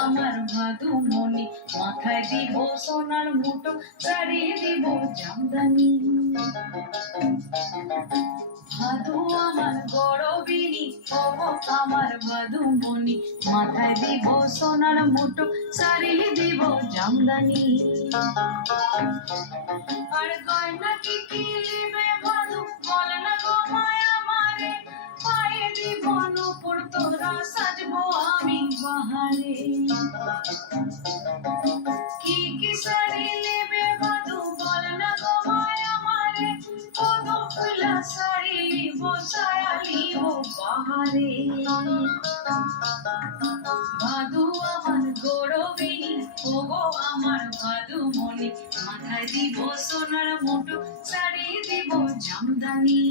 আমার ভাদু মনি মাথায় দিব সোনার মুটো শাড়ি দিব জামদানি। ভাদু আমার গরবিনী ওহো আমার ভাদু মনি মাথায় দিব সোনার মুটো শাড়ি দিব জামদানি। আর গয়না কি কি লিবে ভাদু বল না গো মায়া মারে। পায়ে দিব নূপুর, তোরা সাজবো আমি বাহারে। ভাদু আমার গৌরবিনী ওগো আমার ভাদু মনি মাথায় দিব সোনার মুঠো শাড়ি দিব জামদানি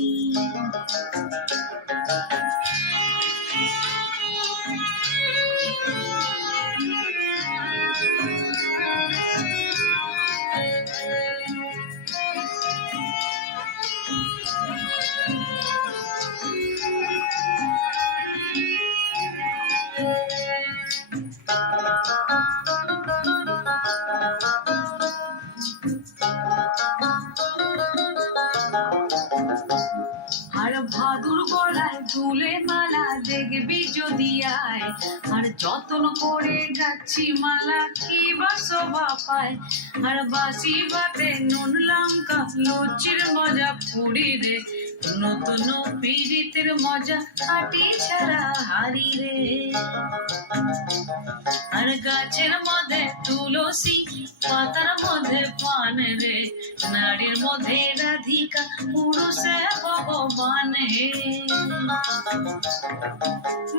তুলে মালা দেখবি যদি আয়। আর যত্ন করে যাচ্ছি মালা কি বাসবা পায়। আর বাসি বাতে নুন লঙ্কা, লুচির মজা পুরি রে। নতুন পীড়িতের মজা আটি ছাড়া হারি রে। রাধিকা পুরুষে ভগবান। হে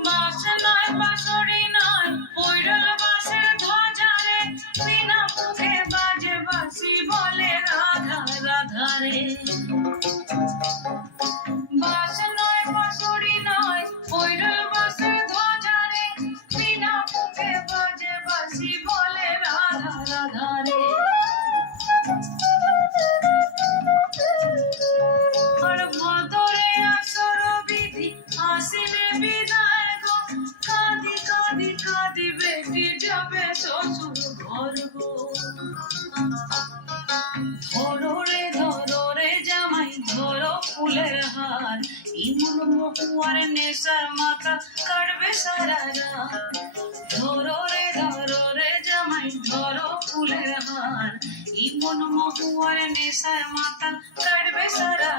বাস নয়, বাঁশরি নয়, পৈরল বাসের ধ্বজারে। বিনা মুখে বাজে বাসি বলে রাধা রাধা রে ইমন মহুয়ার নেশার মাথা কাটবে সারা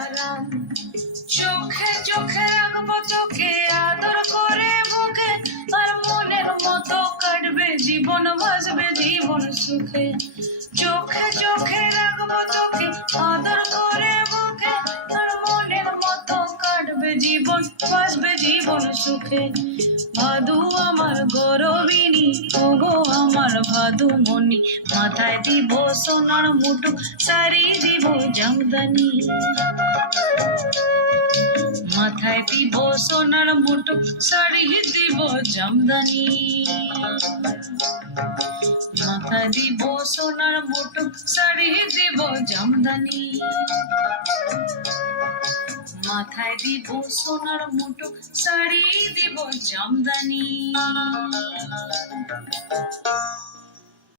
চোখে চোখে রাখব, চোখে আদর করে বুকে আর মনের মতো কাটবে জীবন বাসবে জীবন সুখে। জীবন বাসবে জীবন সুখে। ভাদু আমার গৌরবিনী, ওগো আমার ভাদু মনি মাথায় দিব সোনার মুটু শাড়ি দিব জামদানি। মাথায় দিব সোনার মুটু শাড়ি দিব জামদানি। মাথায় দিব সোনার মুটু শাড়ি দিব জামদানি। মাথায় দিব সোনার মুটু শাড়ি দিব জামদানি।